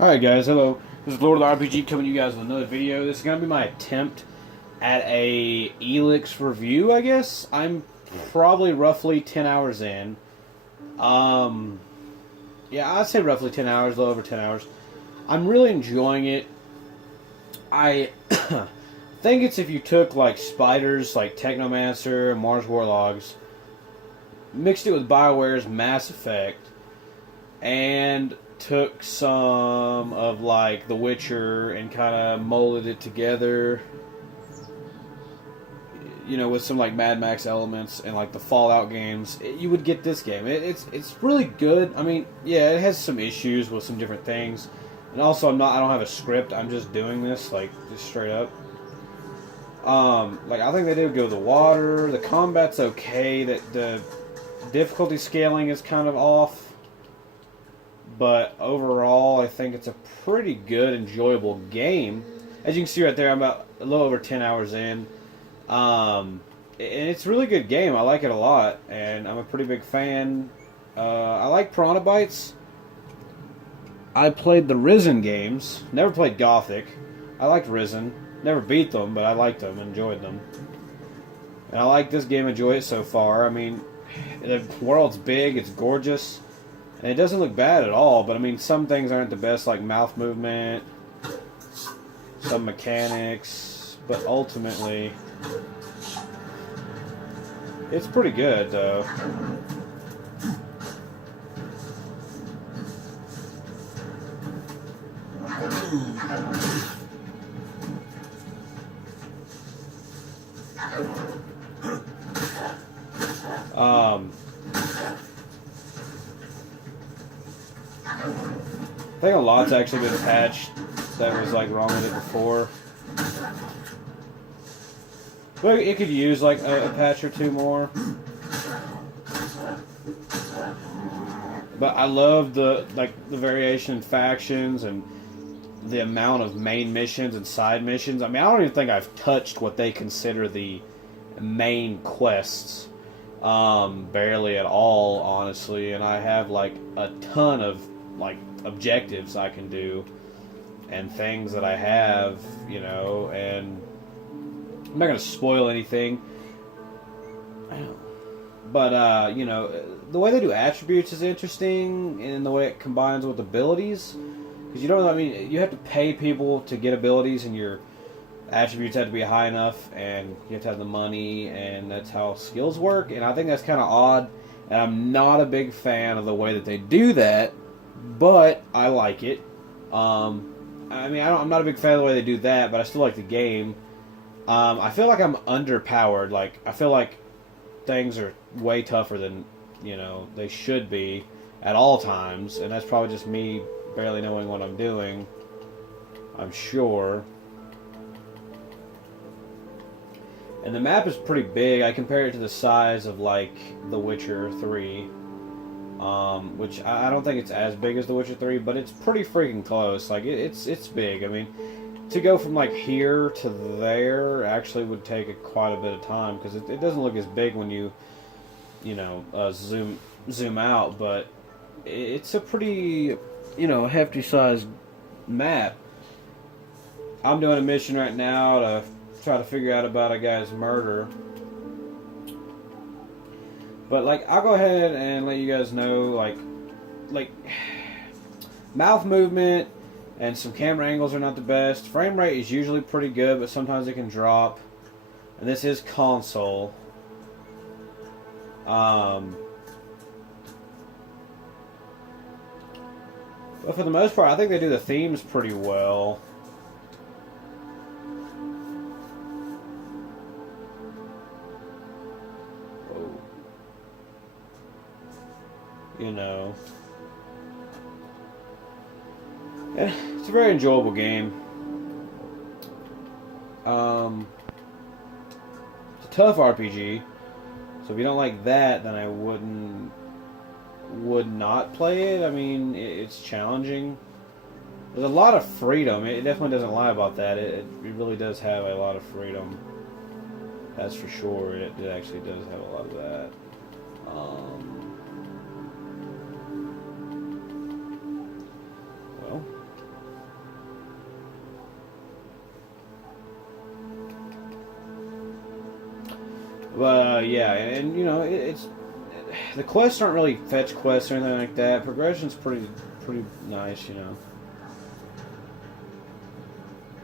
Alright guys, hello. This is Lord of the RPG coming to you guys with another video. This is going to be my attempt at a Elex review, I guess. I'm probably roughly 10 hours in. Um, yeah, I'd say roughly 10 hours, a little over 10 hours. I'm really enjoying it. I think it's if you took like spiders like Technomancer and Mars Warlogs, mixed it with BioWare's Mass Effect, and took some of like The Witcher and kind of molded it together, with some like Mad Max elements and like the Fallout games, you would get this game. It's really good. I mean, yeah, it has some issues with some different things, and also I don't have a script. I'm just doing this like just straight up. Like I think they did go the water. The combat's okay. That the difficulty scaling is kind of off. But overall, I think it's a pretty good, enjoyable game. As you can see right there, I'm about a little over 10 hours in. And it's a really good game. I like it a lot, and I'm a pretty big fan. I like Piranha Bytes. I played the Risen games. Never played Gothic. I liked Risen. Never beat them, but I liked them, enjoyed them. And I like this game, enjoy it so far. I mean, the world's big, it's gorgeous. And it doesn't look bad at all, but I mean, some things aren't the best, like mouth movement, some mechanics, but ultimately, it's pretty good, though. I think a lot's actually been patched that was like wrong with it before. But it could use like a patch or two more. But I love the variation in factions and the amount of main missions and side missions. I mean, I don't even think I've touched what they consider the main quests. Barely at all, honestly. And I have like a ton of like objectives I can do and things that I have, and I'm not going to spoil anything. But, the way they do attributes is interesting in the way it combines with abilities. Because you have to pay people to get abilities, and your attributes have to be high enough, and you have to have the money, and that's how skills work. And I think that's kind of odd, and I'm not a big fan of the way that they do that, but I like it. I'm not a big fan of the way they do that, but I still like the game. I feel like I'm underpowered. Like, I feel like things are way tougher than, they should be at all times, and that's probably just me barely knowing what I'm doing, I'm sure. And the map is pretty big. I compare it to the size of, like, The Witcher 3. Which I don't think it's as big as The Witcher 3, but it's pretty freaking close. Like, it's big. I mean, to go from, like, here to there actually would take quite a bit of time, because it doesn't look as big when you, zoom out, but it's a pretty, hefty sized map. I'm doing a mission right now to try to figure out about a guy's murder. But, like, I'll go ahead and let you guys know, like mouth movement and some camera angles are not the best. Frame rate is usually pretty good, but sometimes it can drop. And this is console. But for the most part, I think they do the themes pretty well. It's a very enjoyable game. It's a tough RPG, so if you don't like that, then I would not play it. I mean, it's challenging. There's a lot of freedom. It definitely doesn't lie about that. It really does have a lot of freedom. That's for sure. It actually does have a lot of that. Well, Yeah, and you know, it's the quests aren't really fetch quests or anything like that. Progression's pretty nice, you know.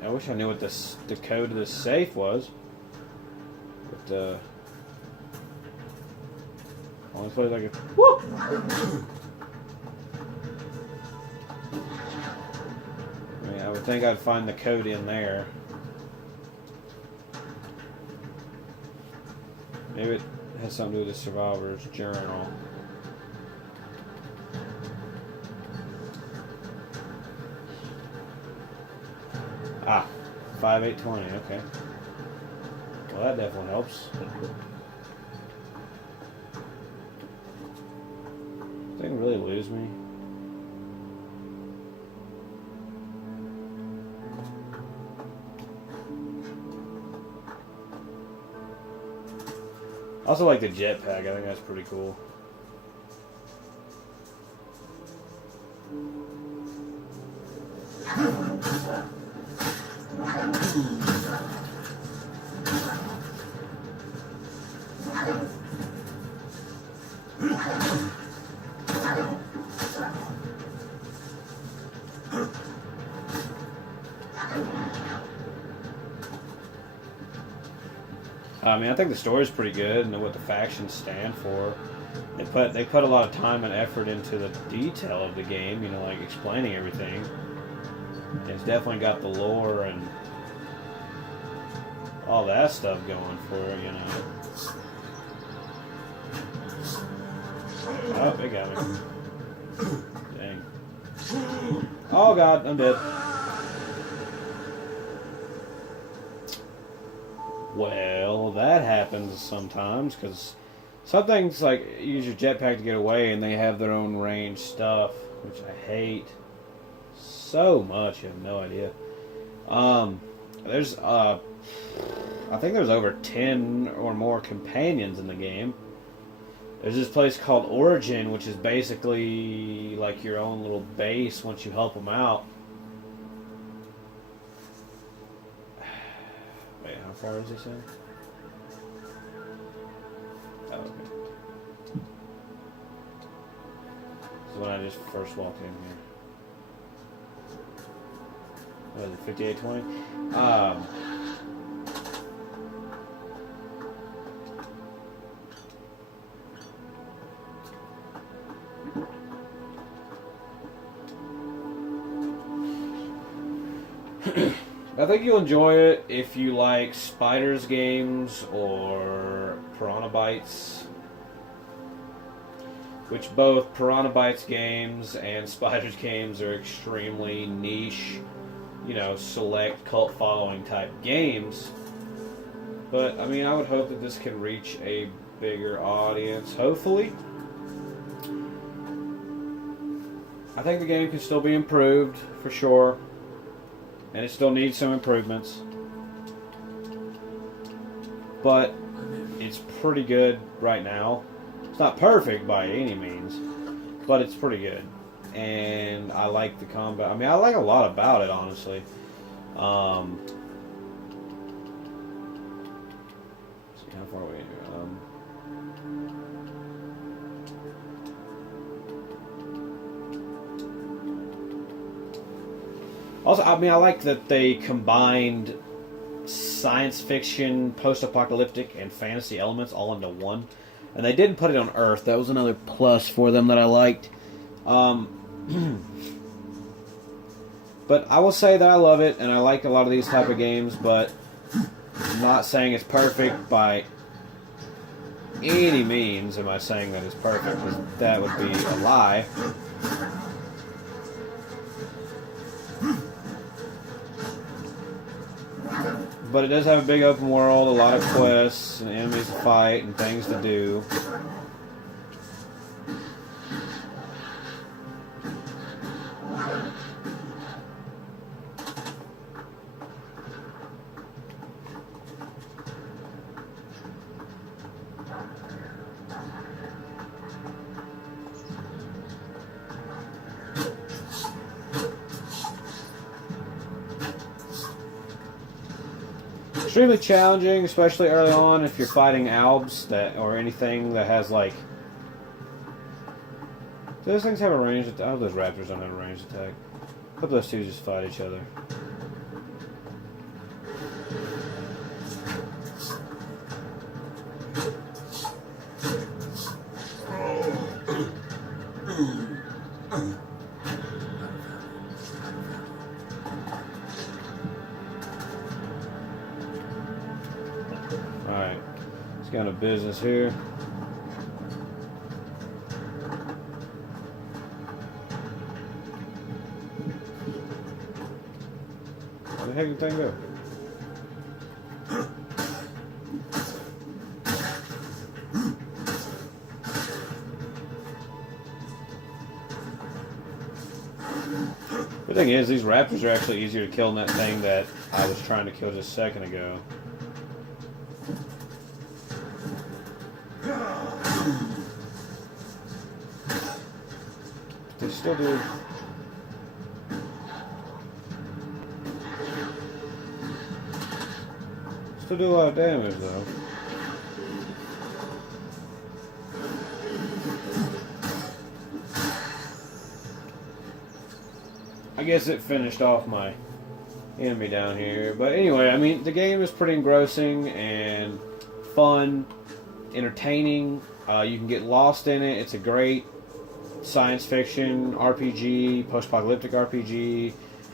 I wish I knew what the code of this safe was. But only place I could. Woo! I mean, I would think I'd find the code in there. Maybe it has something to do with the survivor's journal. Ah, 5820. Okay. Well, that definitely helps. They can really lose me. I also like the jetpack. I think that's pretty cool. I mean, I think the story's pretty good and what the factions stand for. They put a lot of time and effort into the detail of the game, you know, like explaining everything. It's definitely got the lore and all that stuff going for it, you know. Oh, they got me. Dang. Oh god, I'm dead. Well, that happens sometimes, because some things, like, use your jetpack to get away, and they have their own range stuff, which I hate so much, you have no idea. There's, I think there's over 10 or more companions in the game. There's this place called Origin, which is basically like your own little base once you help them out. Wait, how far is this in? Oh, okay. This is when I just first walked in here. What is it, 5820? I think you'll enjoy it if you like Spiders games or Piranha Bytes, which both Piranha Bytes games and Spiders games are extremely niche, you know, select cult following type games. But I mean, I would hope that this can reach a bigger audience, hopefully. I think the game can still be improved, for sure. And it still needs some improvements. But it's pretty good right now. It's not perfect by any means, but it's pretty good. And I like the combat. I mean, I like a lot about it, honestly. Let's see how far away here. Also, I mean, I like that they combined science fiction, post-apocalyptic, and fantasy elements all into one. And they didn't put it on Earth. That was another plus for them that I liked. But I will say that I love it, and I like a lot of these type of games, but I'm not saying it's perfect by any means. Am I saying that it's perfect? Because that would be a lie. But it does have a big open world, a lot of quests, and enemies to fight, and things to do. extremely challenging, especially early on if you're fighting albs or anything that has like. Do those things have a ranged attack? I hope those raptors don't have a ranged attack. I hope those two just fight each other. Alright, let's get on to business here. Where the heck did that go? The thing is, these raptors are actually easier to kill than that thing that I was trying to kill just a second ago. They still do. Still do a lot of damage though. I guess it finished off my enemy down here. But anyway, I mean, the game is pretty engrossing and fun, entertaining. You can get lost in it. It's a great science fiction RPG, post-apocalyptic RPG,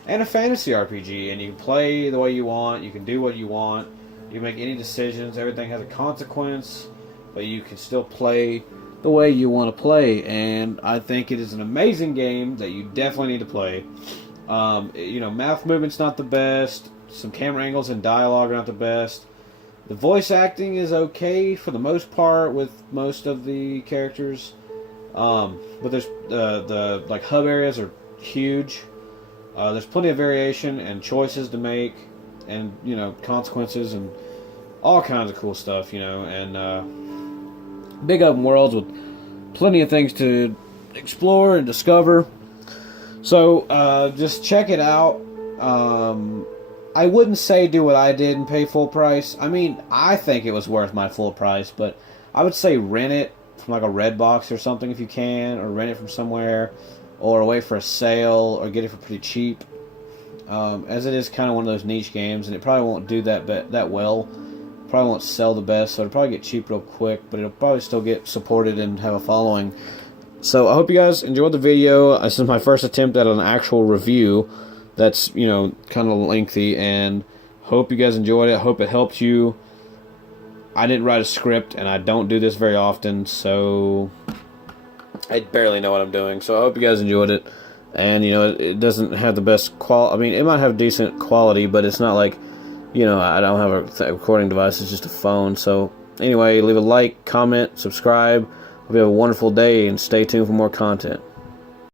and a fantasy RPG. And you can play the way you want. You can do what you want. You can make any decisions. Everything has a consequence, but you can still play the way you want to play. And I think it is an amazing game that you definitely need to play. You know, mouth movement's not the best. Some camera angles and dialogue are not the best. The voice acting is okay for the most part with most of the characters. But there's the like hub areas are huge. There's plenty of variation and choices to make, and you know, consequences and all kinds of cool stuff. You know, and big open worlds with plenty of things to explore and discover. So just check it out. I wouldn't say do what I did and pay full price. I mean, I think it was worth my full price, but I would say rent it from like a Redbox or something if you can, or rent it from somewhere, or wait for a sale, or get it for pretty cheap. As it is kind of one of those niche games, and it probably won't do that well. Probably won't sell the best, so it'll probably get cheap real quick, but it'll probably still get supported and have a following. So I hope you guys enjoyed the video. This is my first attempt at an actual review that's, you know, kind of lengthy, and hope you guys enjoyed it. Hope it helped you. I didn't write a script, and I don't do this very often, so I barely know what I'm doing. So I hope you guys enjoyed it. And, you know, it doesn't have the best quality. I mean, it might have decent quality, but it's not like, you know, I don't have a recording device. It's just a phone. So anyway, leave a like, comment, subscribe. Hope you have a wonderful day, and stay tuned for more content.